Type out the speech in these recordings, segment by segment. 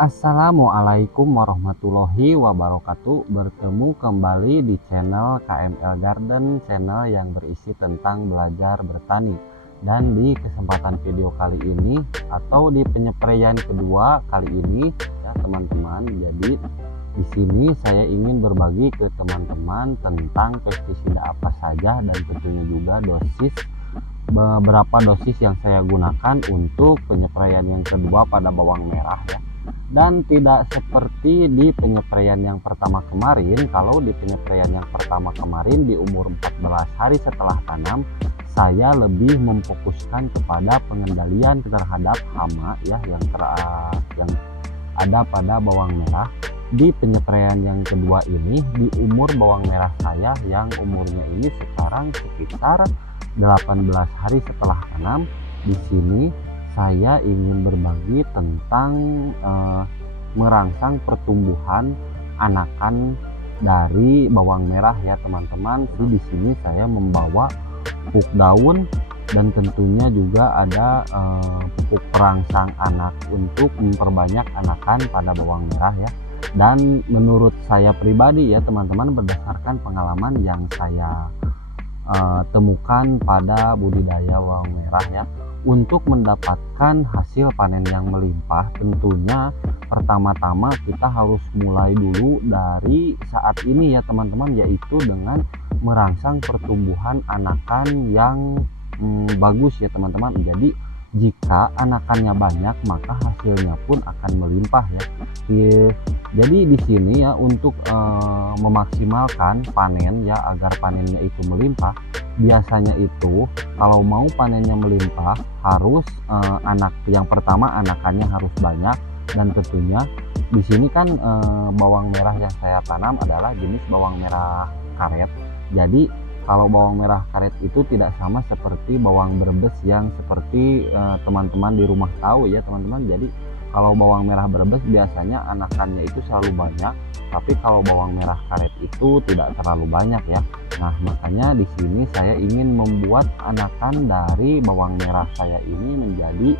Assalamualaikum warahmatullahi wabarakatuh. Bertemu kembali di channel KML Garden, channel yang berisi tentang belajar bertani. Dan di kesempatan video kali ini atau di penyepraian kedua kali ini ya teman-teman. Jadi di sini saya ingin berbagi ke teman-teman tentang pestisida apa saja dan tentunya juga beberapa dosis yang saya gunakan untuk penyepraian yang kedua pada bawang merah ya. Dan tidak seperti di penyepraian yang pertama kemarin. Kalau di penyepraian yang pertama kemarin di umur 14 hari setelah tanam, saya lebih memfokuskan kepada pengendalian terhadap hama ya yang ada pada bawang merah. Di penyepraian yang kedua ini di umur bawang merah saya yang umurnya ini sekarang sekitar 18 hari setelah tanam, di sini saya ingin berbagi tentang merangsang pertumbuhan anakan dari bawang merah ya teman-teman. Di sini saya membawa pupuk daun dan tentunya juga ada pupuk perangsang anak untuk memperbanyak anakan pada bawang merah ya. Dan menurut saya pribadi ya teman-teman, berdasarkan pengalaman yang saya temukan pada budidaya bawang merah ya, untuk mendapatkan hasil panen yang melimpah tentunya pertama-tama kita harus mulai dulu dari saat ini ya teman-teman, yaitu dengan merangsang pertumbuhan anakan yang bagus ya teman-teman. Jadi jika anakannya banyak maka hasilnya pun akan melimpah ya. Jadi di sini ya untuk memaksimalkan panen ya agar panennya itu melimpah, biasanya itu kalau mau panennya melimpah harus anak yang pertama anakannya harus banyak. Dan tentunya di sini kan bawang merah yang saya tanam adalah jenis bawang merah karet. Jadi kalau bawang merah karet itu tidak sama seperti bawang Brebes yang seperti teman-teman di rumah tahu ya teman-teman. Jadi kalau bawang merah Brebes biasanya anakannya itu selalu banyak, tapi kalau bawang merah karet itu tidak terlalu banyak ya. Nah makanya di sini saya ingin membuat anakan dari bawang merah saya ini menjadi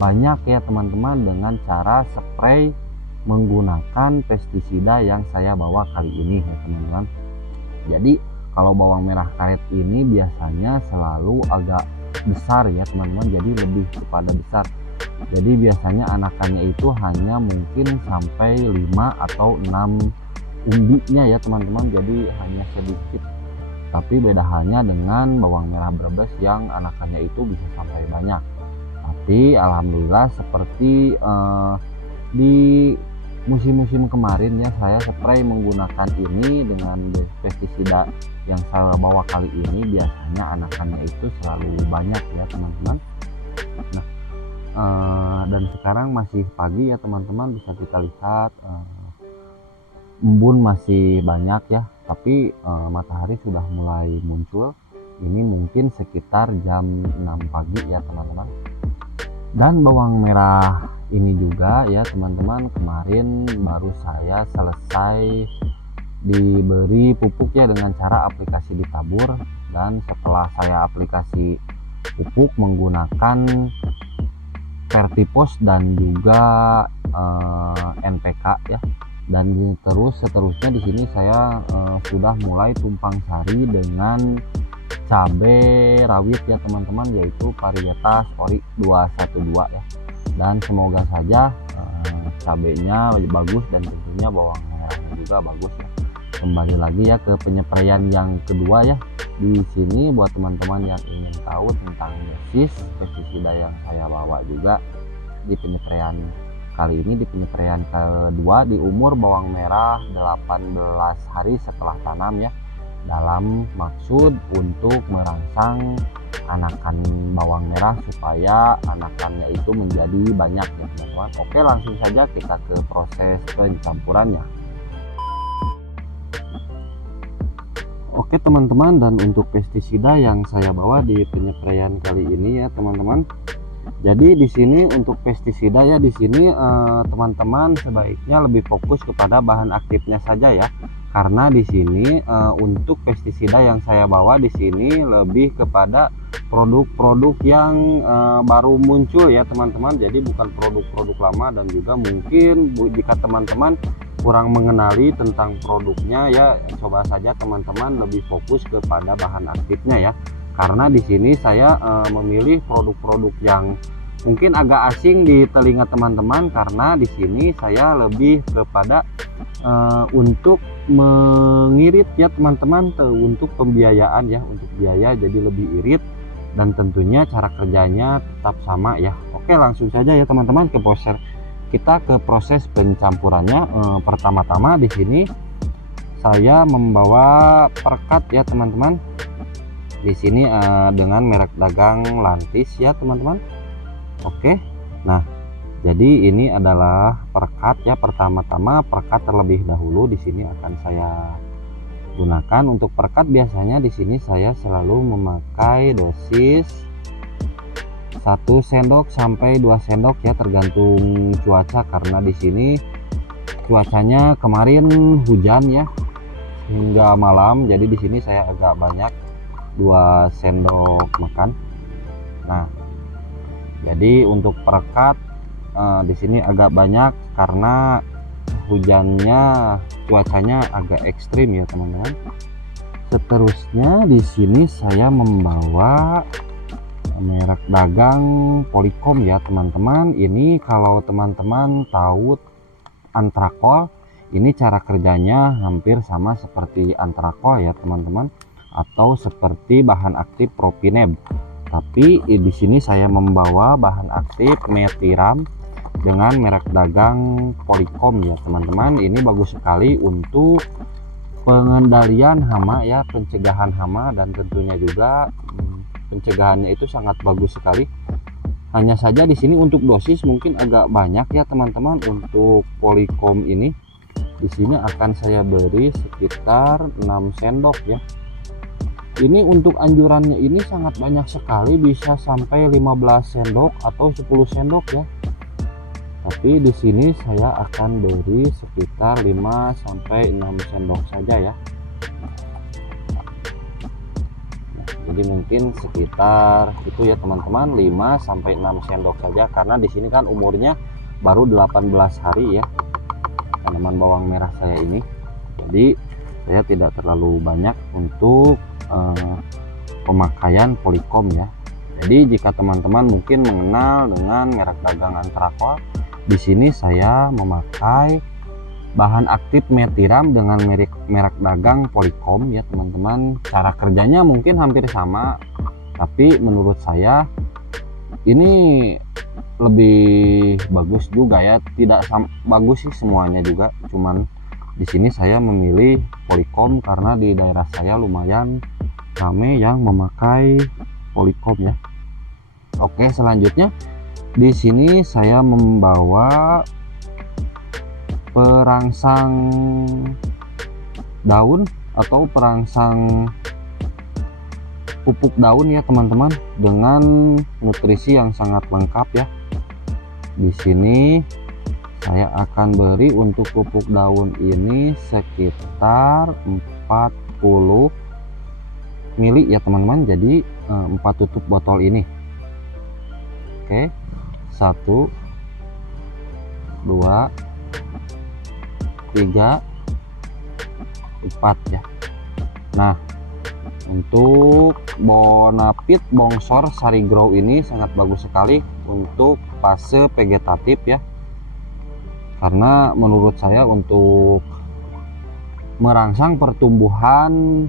banyak ya teman-teman dengan cara spray menggunakan pestisida yang saya bawa kali ini ya teman-teman. Jadi kalau bawang merah karet ini biasanya selalu agak besar ya teman-teman, jadi lebih kepada besar. Jadi biasanya anakannya itu hanya mungkin sampai 5 atau 6 umbinya ya teman-teman, jadi hanya sedikit. Tapi beda halnya dengan bawang merah Brebes yang anakannya itu bisa sampai banyak. Tapi alhamdulillah seperti di musim-musim kemarin ya, saya spray menggunakan ini dengan pestisida yang saya bawa kali ini, biasanya anakannya itu selalu banyak ya teman-teman. Nah dan sekarang masih pagi ya teman-teman, bisa kita lihat embun masih banyak ya, tapi matahari sudah mulai muncul. Ini mungkin sekitar jam 6 pagi ya teman-teman. Dan bawang merah ini juga ya teman-teman, kemarin baru saya selesai diberi pupuk ya dengan cara aplikasi ditabur. Dan setelah saya aplikasi pupuk menggunakan Vertipos dan juga NPK ya, dan seterusnya di sini saya sudah mulai tumpang sari dengan cabai rawit ya teman-teman, yaitu varietas Ori 212 ya. Dan semoga saja cabainya bagus dan tentunya bawang merahnya juga bagus ya. Kembali lagi ya ke penyepraian yang kedua ya. Di sini buat teman-teman yang ingin tahu tentang dosis pestisida yang saya bawa juga di penyepraian kali ini, di penyepraian kedua di umur bawang merah 18 hari setelah tanam ya, dalam maksud untuk merangsang anakan bawang merah supaya anakannya itu menjadi banyak ya teman-teman. Oke, langsung saja kita ke proses pencampurannya. Oke teman-teman, dan untuk pestisida yang saya bawa di penyepraian kali ini ya teman-teman. Jadi di sini untuk pestisida ya, di sini teman-teman sebaiknya lebih fokus kepada bahan aktifnya saja ya. Karena di sini untuk pestisida yang saya bawa di sini lebih kepada produk-produk yang baru muncul ya teman-teman, jadi bukan produk-produk lama. Dan juga mungkin jika teman-teman kurang mengenali tentang produknya ya, coba saja teman-teman lebih fokus kepada bahan aktifnya ya, karena di sini saya memilih produk-produk yang mungkin agak asing di telinga teman-teman, karena di sini saya lebih kepada untuk mengirit ya teman-teman, untuk pembiayaan ya, untuk biaya jadi lebih irit, dan tentunya cara kerjanya tetap sama ya. Oke, langsung saja ya teman-teman kita ke proses pencampurannya. Pertama-tama di sini saya membawa perekat ya teman-teman, di sini dengan merek dagang Lantis ya teman-teman. Oke, nah jadi ini adalah perekat ya. Pertama-tama perekat terlebih dahulu di sini akan saya gunakan. Untuk perekat biasanya di sini saya selalu memakai dosis 1 sendok sampai 2 sendok ya, tergantung cuaca, karena di sini cuacanya kemarin hujan ya hingga malam, jadi di sini saya agak banyak 2 sendok makan. Nah, jadi untuk perekat di sini agak banyak karena hujannya, cuacanya agak ekstrim ya teman-teman. Seterusnya di sini saya membawa merek dagang Polycom ya teman-teman. Ini kalau teman-teman tahu Antrakol, ini cara kerjanya hampir sama seperti Antrakol ya teman-teman, atau seperti bahan aktif Propineb. Tapi di sini saya membawa bahan aktif Metiram dengan merek dagang Polycom ya teman-teman. Ini bagus sekali untuk pengendalian hama ya, pencegahan hama, dan tentunya juga pencegahannya itu sangat bagus sekali. Hanya saja di sini untuk dosis mungkin agak banyak ya teman-teman. Untuk Polycom ini di sini akan saya beri sekitar 6 sendok ya. Ini untuk anjurannya ini sangat banyak sekali, bisa sampai 15 sendok atau 10 sendok ya. Tapi di sini saya akan beri sekitar 5 sampai 6 sendok saja ya. Nah, jadi mungkin sekitar itu ya teman-teman, 5 sampai 6 sendok saja, karena di sini kan umurnya baru 18 hari ya tanaman bawang merah saya ini. Jadi saya tidak terlalu banyak untuk pemakaian Polycom ya. Jadi jika teman-teman mungkin mengenal dengan merek dagang Antrakol, di sini saya memakai bahan aktif Metiram dengan merek dagang Polycom ya teman-teman. Cara kerjanya mungkin hampir sama, tapi menurut saya ini lebih bagus juga ya. Tidak bagus sih semuanya juga, cuman di sini saya memilih Polycom karena di daerah saya lumayan rame yang memakai Polycom ya. Oke, selanjutnya di sini saya membawa perangsang daun atau perangsang pupuk daun ya teman-teman, dengan nutrisi yang sangat lengkap ya. Di sini saya akan beri untuk pupuk daun ini sekitar 40 mili ya teman-teman, jadi 4 tutup botol ini. Oke, 1 2 3 4 ya. Nah, untuk Bonapit Bongsor Sari Grow ini sangat bagus sekali untuk fase vegetatif ya, karena menurut saya untuk merangsang pertumbuhan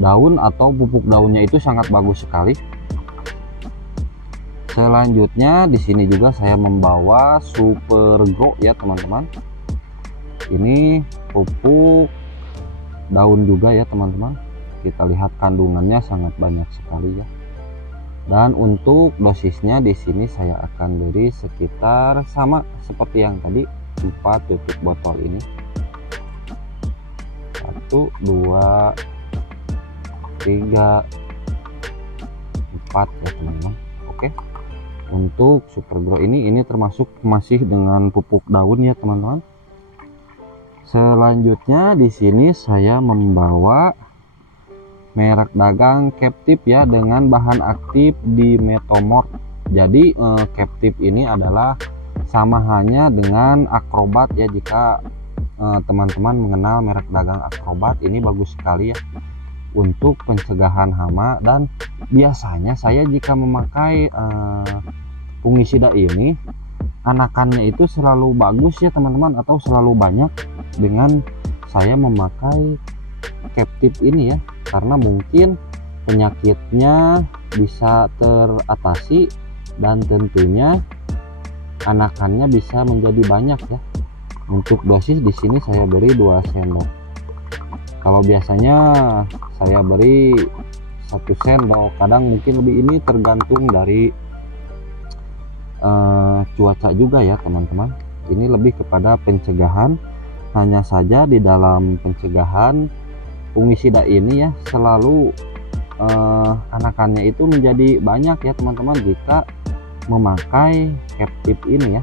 daun atau pupuk daunnya itu sangat bagus sekali. Selanjutnya di sini juga saya membawa Super Grow ya teman-teman. Ini pupuk daun juga ya teman-teman. Kita lihat kandungannya sangat banyak sekali ya. Dan untuk dosisnya di sini saya akan beri sekitar sama seperti yang tadi, 4 tutup botol ini. 1 2 3 4 ya teman-teman. Oke. Untuk Super Grow ini termasuk masih dengan pupuk daun ya teman-teman. Selanjutnya di sini saya membawa merek dagang Captive ya, dengan bahan aktif di Metomorph. Jadi Captive ini adalah sama hanya dengan Acrobat ya. Jika teman-teman mengenal merek dagang Acrobat, ini bagus sekali ya untuk pencegahan hama. Dan biasanya saya jika memakai fungisida ini, anakannya itu selalu bagus ya teman-teman, atau selalu banyak dengan saya memakai Captive ini ya, karena mungkin penyakitnya bisa teratasi dan tentunya anakannya bisa menjadi banyak ya. Untuk dosis di sini saya beri 2 sendok. Kalau biasanya saya beri 1 sendok, kadang mungkin lebih, ini tergantung dari cuaca juga ya teman-teman. Ini lebih kepada pencegahan. Hanya saja di dalam pencegahan fungisida ini ya, selalu anakannya itu menjadi banyak ya teman-teman jika memakai Captive ini ya.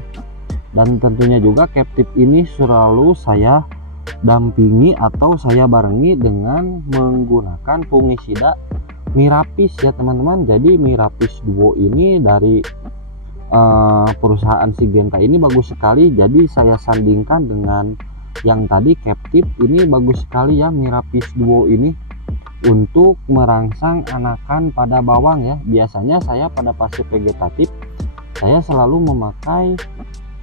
Dan tentunya juga Captive ini selalu saya dampingi atau saya barengi dengan menggunakan fungisida Mirapis ya teman-teman. Jadi Mirapis Duo ini dari perusahaan Syngenta ini bagus sekali. Jadi saya sandingkan dengan yang tadi Captive, ini bagus sekali ya Mirapis Duo ini untuk merangsang anakan pada bawang ya. Biasanya saya pada fase vegetatif saya selalu memakai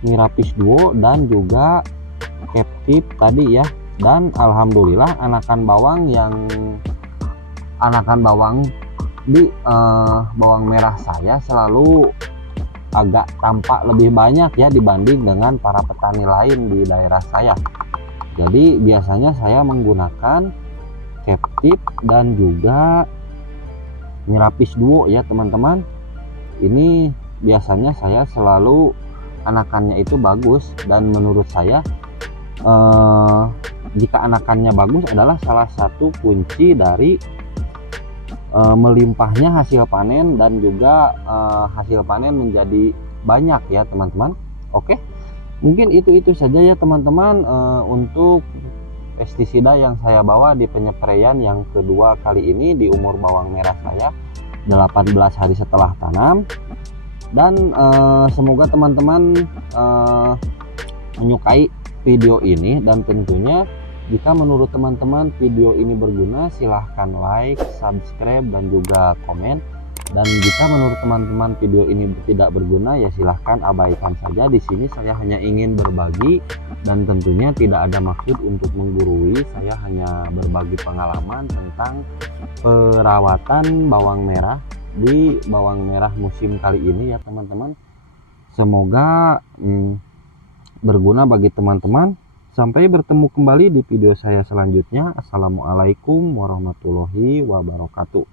Mirapis Duo dan juga Captive tadi ya. Dan alhamdulillah anakan bawang di bawang merah saya selalu agak tampak lebih banyak ya dibanding dengan para petani lain di daerah saya. Jadi biasanya saya menggunakan Captive dan juga Mirapis Duo ya teman-teman. Ini biasanya saya selalu anakannya itu bagus, dan menurut saya jika anakannya bagus adalah salah satu kunci dari melimpahnya hasil panen, dan juga hasil panen menjadi banyak ya teman-teman. Oke, mungkin itu saja ya teman-teman untuk pestisida yang saya bawa di penyepraian yang kedua kali ini di umur bawang merah saya 18 hari setelah tanam. Dan semoga teman-teman menyukai video ini, dan tentunya jika menurut teman-teman video ini berguna, silahkan like, subscribe, dan juga komen. Dan jika menurut teman-teman video ini tidak berguna, ya silahkan abaikan saja. Di sini saya hanya ingin berbagi, dan tentunya tidak ada maksud untuk menggurui. Saya hanya berbagi pengalaman tentang perawatan bawang merah di bawang merah musim kali ini ya teman-teman. Semoga berguna bagi teman-teman. Sampai bertemu kembali di video saya selanjutnya. Assalamualaikum warahmatullahi wabarakatuh.